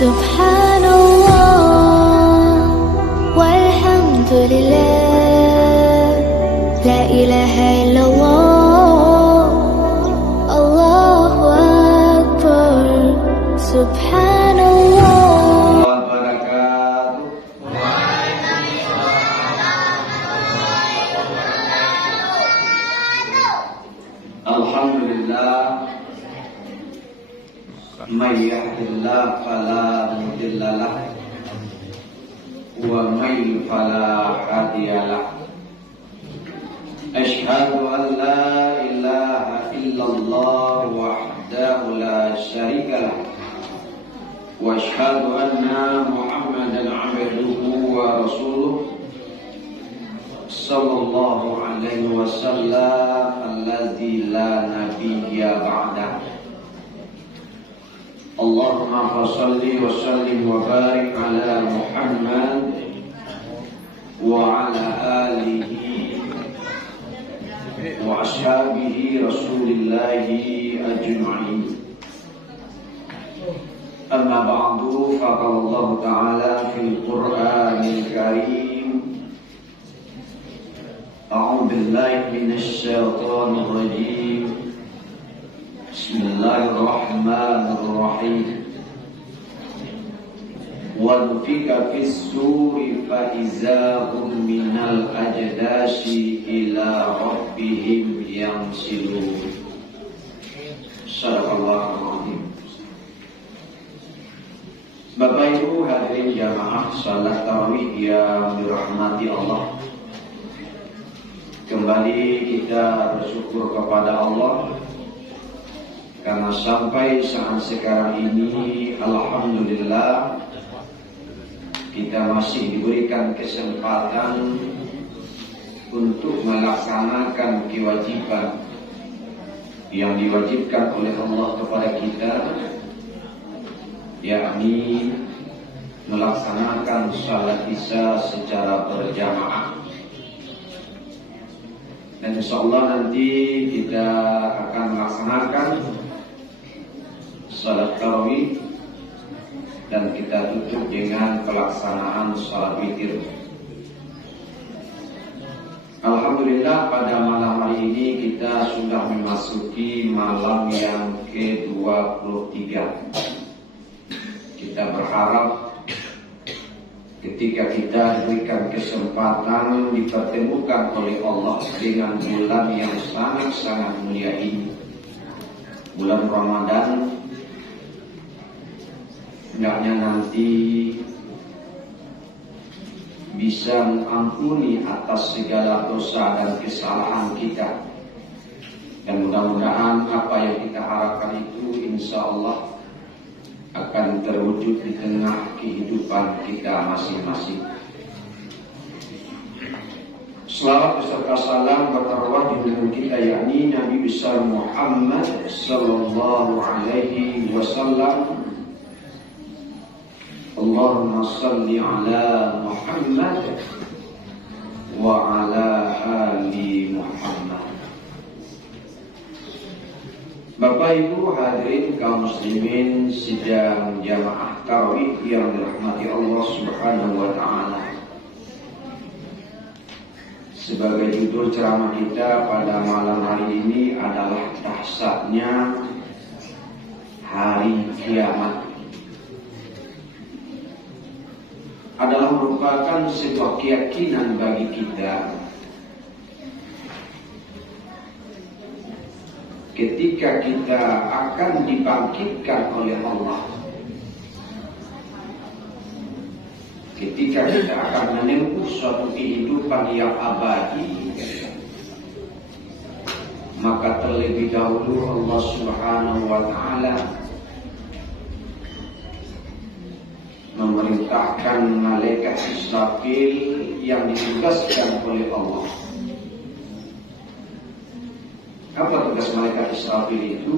Subhanallah walhamdulillah, la ilaha illallah, Allahu akbar. Subhanallah. Alhamdulillah, may yahdihillahu fala mudilla lahu wa may yudlil fala hadiya lahu. Asyhadu an la ilaha illallah wahdahu la syarika lahu wa asyhadu anna Muhammadan abduhu wa rasuluh sallallahu alaihi wasallam alladzi la nabiyya ba'dah. Allahumma shalli wa sallim wa barik ala Muhammad wa ala alihi wa ashabihi rasulillahi ajma'in. Amma ba'du, faqala Allah ta'ala fil Qur'anil Karim: A'udzu billahi minasy syaithanir rajim. Bismillahirrahmanirrahim. Wa nufika fis suri fa iza hum minal ajdasi ila rabbihim yansilun. Sadaqallahul azim. Bapak Ibu hadirin jamaah salat tarawih yang dirahmati Allah, kembali kita bersyukur kepada Allah karena sampai saat sekarang ini alhamdulillah kita masih diberikan kesempatan untuk melaksanakan kewajiban yang diwajibkan oleh Allah kepada kita, yakni melaksanakan salat Isya secara berjamaah. Dan insyaallah nanti kita akan melaksanakan salat tarawih dan kita tutup dengan pelaksanaan salat witir. Alhamdulillah pada malam hari ini kita sudah memasuki malam yang ke-23. Kita berharap ketika kita diberikan kesempatan dipertemukan oleh Allah dengan bulan yang sangat-sangat mulia ini, bulan Ramadan, hendaknya nanti bisa mengampuni atas segala dosa dan kesalahan kita, dan mudah-mudahan apa yang kita harapkan itu insya Allah akan terwujud di tengah kehidupan kita masing-masing. Selawat beserta salam berterwah di junjungan kita, yakni Nabi besar Muhammad sallallahu alaihi wasallam. Allahumma salli ala Muhammad wa ala ali Muhammad. Bapak Ibu hadirin kaum muslimin sidang jamaah tarawih yang dirahmati Allah Subhanahu wa taala. Sebagai judul ceramah kita pada malam hari ini adalah dahsyatnya hari kiamat. Adalah merupakan sebuah keyakinan bagi kita ketika kita akan dibangkitkan oleh Allah, ketika kita akan menempuh suatu kehidupan yang abadi, maka terlebih dahulu Allah Subhanahu wa taala memerintahkan malaikat Israfil yang ditugaskan oleh Allah. Apa tugas malaikat Israfil itu?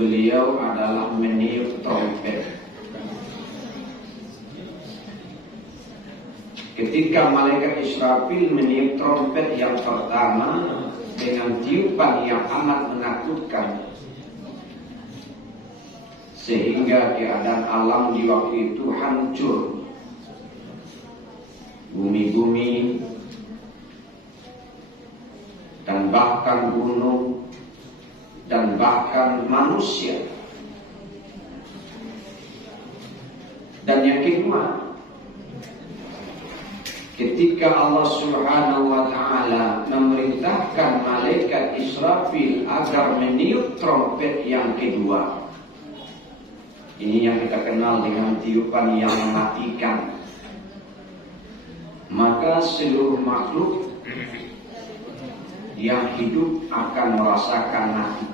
Beliau adalah meniup trompet. Ketika malaikat Israfil meniup trompet yang pertama dengan tiupan yang amat menakutkan, sehingga keadaan alam di waktu itu hancur. Bumi-bumi dan bahkan gunung dan bahkan manusia. Dan yang kedua, ketika Allah Subhanahu wa Ta'ala memerintahkan malaikat Israfil agar meniup trompet yang kedua, ini yang kita kenal dengan tiupan yang mematikan, maka seluruh makhluk yang hidup akan merasakan mati.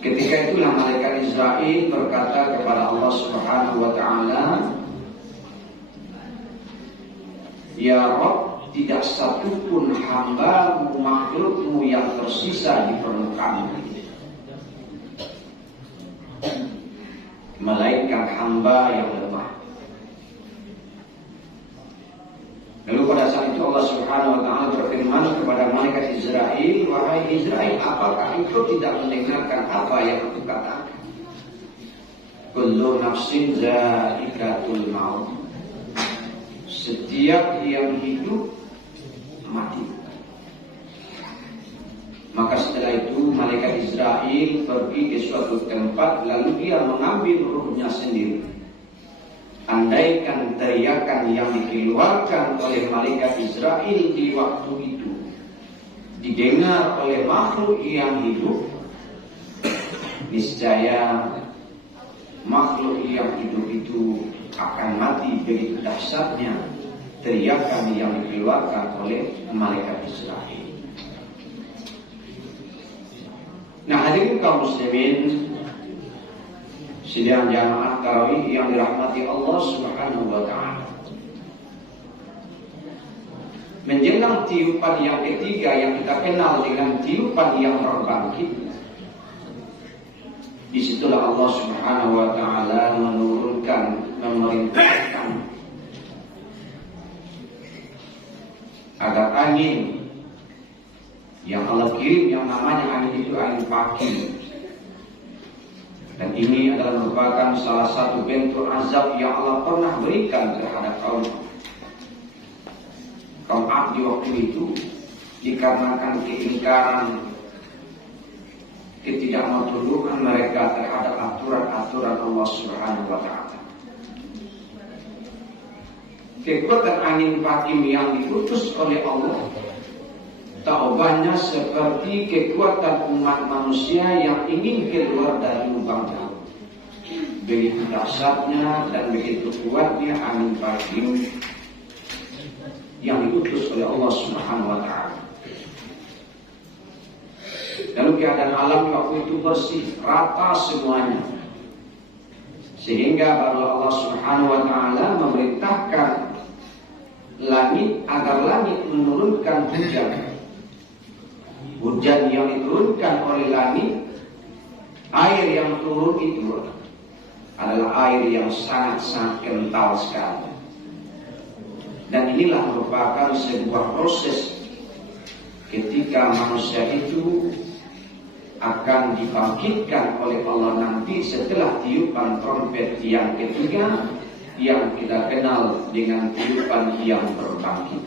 Ketika itulah malaikat Israfil berkata kepada Allah Subhanahu wa Ta'ala, "Ya Rabb, tidak satupun hamba-Mu, makhluk-Mu yang tersisa di permukaan bumi, melainkan hamba yang lemah." Lalu pada saat itu Allah Subhanahu wa Ta'ala berfirman kepada malaikat Israfil, "Wahai Israfil, apakah engkau tidak mendengarkan apa yang aku katakan? Kullu nafsin za'iqatul maut." Setiap yang hidup mati. Maka setelah itu malaikat Israfil pergi ke suatu tempat, lalu dia mengambil ruhnya sendiri. Andaikan teriakan yang dikeluarkan oleh malaikat Israfil di waktu itu didengar oleh makhluk yang hidup, niscaya makhluk yang hidup itu akan mati. Begitu dahsyatnya teriakan yang dikeluarkan oleh malaikat Israfil. Nah, hadirin kaum muslimin sidang jamaah tarawih yang dirahmati Allah Subhanahu wa Ta'ala, menjelang tiupan yang ketiga yang kita kenal dengan tiupan yang berbangkit, disitulah Allah Subhanahu wa Ta'ala memerintahkan agar angin yang Allah kirim, yang namanya angin itu angin pakim. Dan ini adalah merupakan salah satu bentuk azab yang Allah pernah berikan terhadap kaum Ad di waktu itu, dikarenakan keingkaran, ketidakmaturuan mereka terhadap aturan-aturan Allah Subhanahu wa Ta'ala. Kekuatan angin pakim yang diutus oleh Allah tak ubahnya seperti kekuatan umat manusia yang ingin keluar dari lubang jauh. Begitu dahsyatnya dan begitu kuatnya angin pakim yang diutus oleh Allah Subhanahu wa Ta'ala. Lalu keadaan alam waktu itu bersih, rata semuanya, sehingga baru Allah Subhanahu wa Ta'ala memerintahkan langit agar langit menurunkan hujan. Hujan yang diturunkan oleh langit, air yang turun itu adalah air yang sangat-sangat kental sekali. Dan inilah merupakan sebuah proses ketika manusia itu akan dibangkitkan oleh Allah nanti setelah tiupan trompet yang ketiga yang kita kenal dengan tiupan yang berbangkit.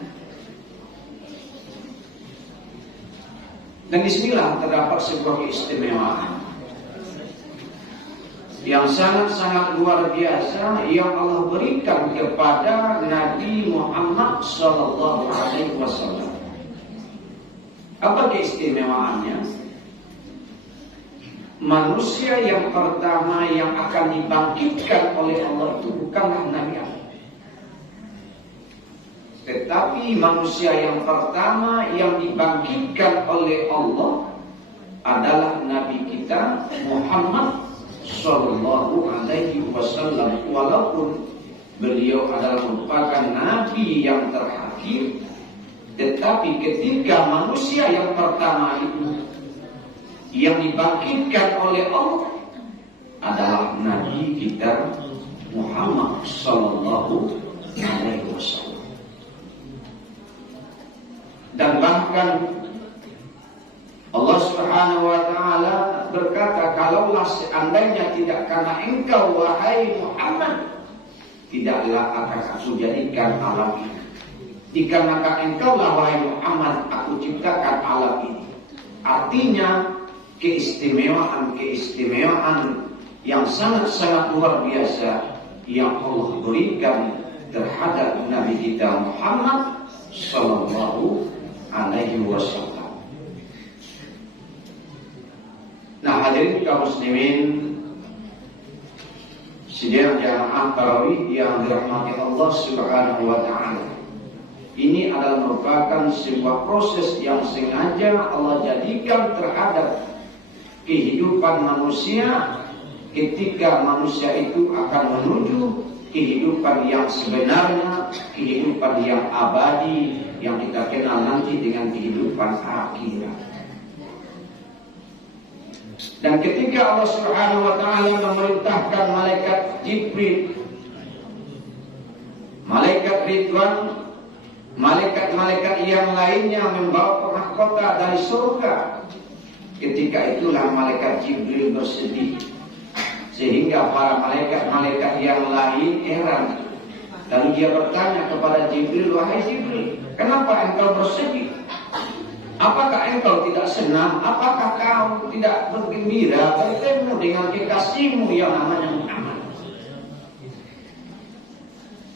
Dan disinilah terdapat sebuah keistimewaan yang sangat-sangat luar biasa yang Allah berikan kepada Nabi Muhammad SAW. Apa keistimewaannya? Manusia yang pertama yang akan dibangkitkan oleh Allah itu bukanlah Nabi Adam, tetapi manusia yang pertama yang dibangkitkan oleh Allah adalah Nabi kita Muhammad Sallallahu Alaihi Wasallam. Walaupun beliau adalah merupakan Nabi yang terakhir, tetapi ketika manusia yang pertama itu yang dibangkitkan oleh Allah adalah Nabi kita Muhammad Sallallahu Alaihi Wasallam. Dan bahkan Allah Subhanahu wa Ta'ala berkata, kalaulah seandainya tidak karena engkau wahai Muhammad, tidaklah akan aku jadikan alam ini. Dikarenakan engkau lah wahai Muhammad, aku ciptakan alam ini. Artinya keistimewaan yang sangat-sangat luar biasa yang Allah berikan terhadap Nabi kita Muhammad sallallahu alaihi wasallam. Nah, hadirin kaum muslimin sidang jamaah tarawih yang dirahmati Allah Subhanahu wa taala. Ini adalah merupakan sebuah proses yang sengaja Allah jadikan terhadap kehidupan manusia ketika manusia itu akan menuju kehidupan yang sebenarnya, kehidupan yang abadi yang kita kenal nanti dengan kehidupan akhirat. Dan ketika Allah Subhanahu wa taala memerintahkan malaikat Jibril, malaikat Ridwan, malaikat-malaikat yang lainnya membawa mahkota dari surga, ketika itulah malaikat Jibril bersedih, sehingga para malaikat-malaikat yang lain heran. Lalu dia bertanya kepada Jibril, wahai Jibril, kenapa engkau bersedih? Apakah engkau tidak senang? Apakah kau tidak bergembira bertemu dengan kekasihmu yang namanya Muhammad?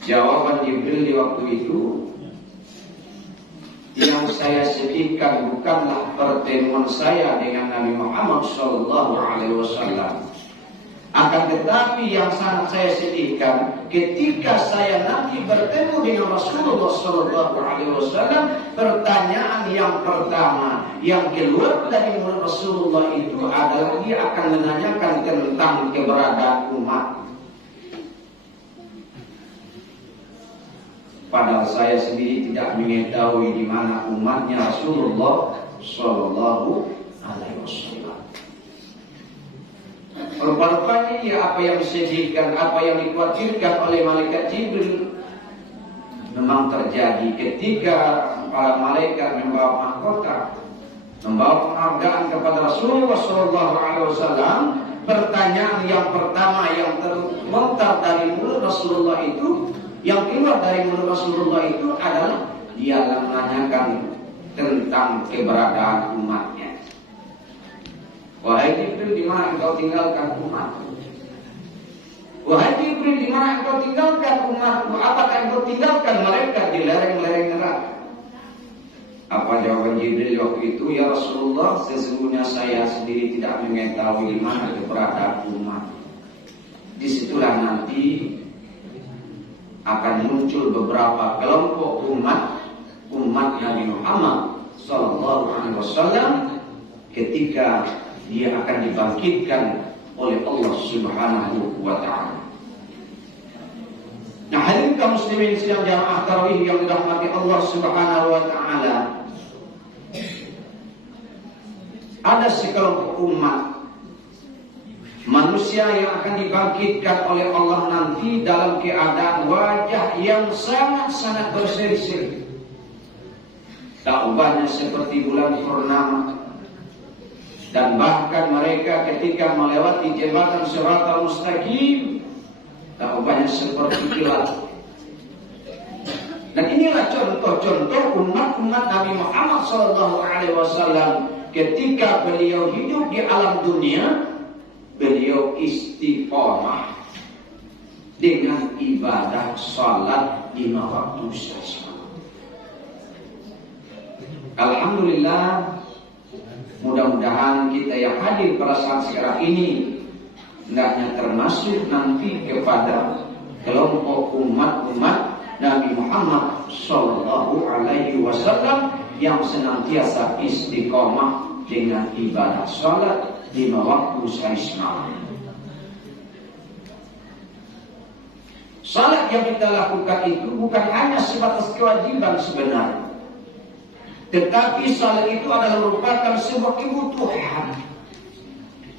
Jawaban Jibril di waktu itu, yang saya sedihkan bukanlah pertemuan saya dengan Nabi Muhammad sallallahu alaihi wasallam. Akan tetapi yang sangat saya sedihkan ketika saya nanti bertemu dengan Rasulullah sallallahu alaihi wasallam, pertanyaan yang pertama yang keluar dari mulut Rasulullah itu adalah dia akan menanyakan tentang keberadaan umat. Padahal saya sendiri tidak mengetahui di mana umatnya Rasulullah sallallahu alaihi wasallam. Rupa-rupanya ya apa yang disedihkan, apa yang dikhawatirkan oleh malaikat Jibril memang terjadi ketika para malaikat membawa mahkota, membawa penghargaan kepada Rasulullah sallallahu alaihi wasallam. Pertanyaan yang pertama yang terlontar dari mulut Rasulullah itu, yang keluar dari mulut Rasulullah itu adalah dia menanyakan tentang keberadaan umatnya. Wahai Jibril, di mana engkau tinggalkan umatku? Wahai Jibril, di mana engkau tinggalkan umatku? Apakah engkau tinggalkan mereka di lereng-lereng neraka? Apa jawaban Jibril waktu itu? Ya Rasulullah, sesungguhnya saya sendiri tidak mengetahui di mana keberadaan umat. Disitulah nanti akan muncul beberapa kelompok umat Nabi Muhammad sallallahu alaihi wasallam ketika dia akan dibangkitkan oleh Allah Subhanahu wa taala. Nah, hadirin kaum muslimin sidang jamaah tarawih yang dirahmati Allah Subhanahu wa taala. Ada sekelompok umat manusia yang akan dibangkitkan oleh Allah nanti dalam keadaan wajah yang sangat-sangat berseri-seri. Taubahnya seperti bulan purnama. Dan bahkan mereka ketika melewati jembatan Shiratal Mustaqim, taubahnya seperti kilat. Dan inilah contoh-contoh umat-umat Nabi Muhammad SAW ketika beliau hidup di alam dunia, beliau istiqomah dengan ibadah salat 5 waktu saja. Alhamdulillah, mudah-mudahan kita yang hadir pada saat sekarang ini hendaknya termasuk nanti kepada kelompok umat-umat Nabi Muhammad sallallahu alaihi wasallam yang senantiasa istiqomah dengan ibadah salat 5 waktu semalam. Salat yang kita lakukan itu bukan hanya sebatas kewajiban sebenarnya, tetapi salat itu adalah merupakan sebuah kebutuhan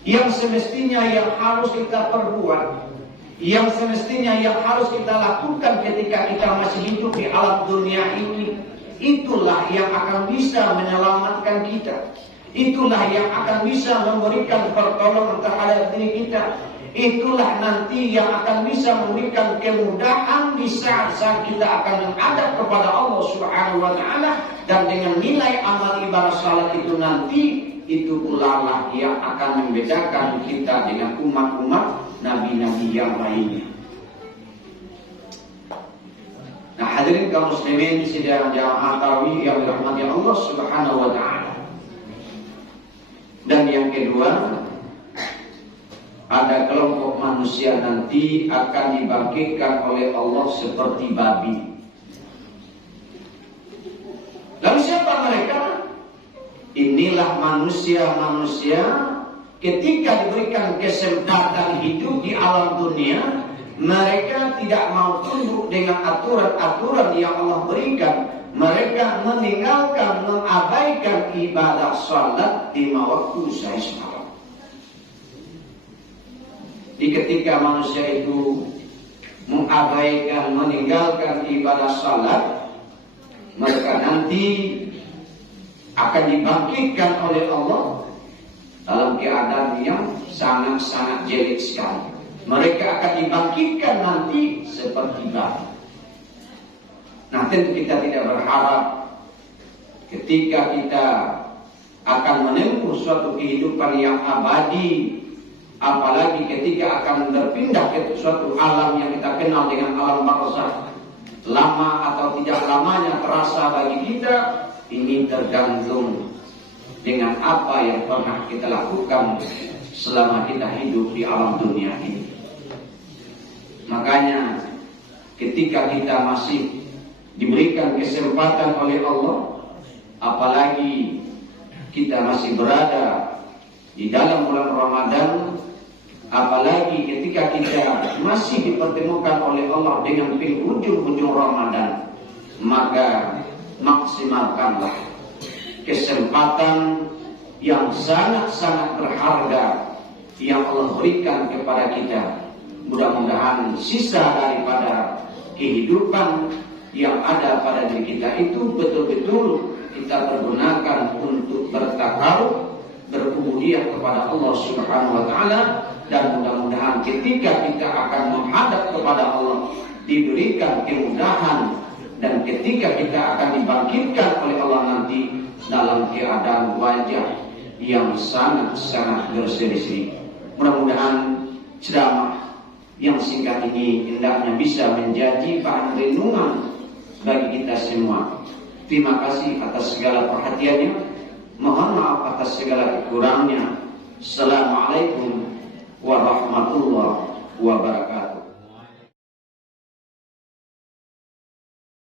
yang semestinya yang harus kita perbuat, yang semestinya yang harus kita lakukan ketika kita masih hidup di alam dunia ini. Itulah yang akan bisa menyelamatkan kita. itulah yang akan bisa memberikan pertolongan terhadap diri kita. Itulah nanti yang akan bisa memberikan kemudahan di saat-saat kita akan menghadap kepada Allah Subhanahu wa taala, dan dengan nilai amal ibadah salat itu nanti itu pula lah yang akan membedakan kita dengan umat-umat nabi-nabi yang lainnya. Nah, hadirin kaum muslimin di sidang jamaah tarawih yang dirahmati Allah Subhanahu wa taala. Dan yang kedua, ada kelompok manusia nanti akan dibangkitkan oleh Allah seperti babi. Lalu siapa mereka? Inilah manusia-manusia ketika diberikan kesempatan hidup di alam dunia, mereka tidak mau tunduk dengan aturan-aturan yang Allah berikan. Mereka meninggalkan, mengabaikan ibadah salat 5 waktu sehari semalam. Di ketika manusia itu mengabaikan, meninggalkan ibadah salat, mereka nanti akan dibangkitkan oleh Allah dalam keadaan yang sangat-sangat jelek sekali. Mereka akan dibangkitkan nanti seperti babi. Nah, tentu kita tidak berharap ketika kita akan menempuh suatu kehidupan yang abadi, apalagi ketika akan berpindah ke suatu alam yang kita kenal dengan alam barzakh. Lama atau tidak lamanya terasa bagi kita, ini tergantung dengan apa yang pernah kita lakukan selama kita hidup di alam dunia ini. Makanya ketika kita masih diberikan kesempatan oleh Allah, apalagi kita masih berada di dalam bulan Ramadan, apalagi ketika kita masih dipertemukan oleh Allah dengan penghujung-hujung Ramadan, maka maksimalkanlah kesempatan yang sangat-sangat berharga yang Allah berikan kepada kita. Mudah-mudahan sisa daripada kehidupan yang ada pada diri kita itu betul-betul kita pergunakan untuk bertakarub, berubudiyah kepada Allah Subhanahu wa taala, dan mudah-mudahan ketika kita akan menghadap kepada Allah diberikan kemudahan, dan ketika kita akan dibangkitkan oleh Allah nanti dalam keadaan wajah yang sangat-sangat berseri-seri. Mudah-mudahan ceramah yang singkat ini hendaknya bisa menjadi bahan renungan bagi kita semua. Terima kasih atas segala perhatiannya. Mohon maaf atas segala kekurangannya. Assalamualaikum warahmatullahi wabarakatuh.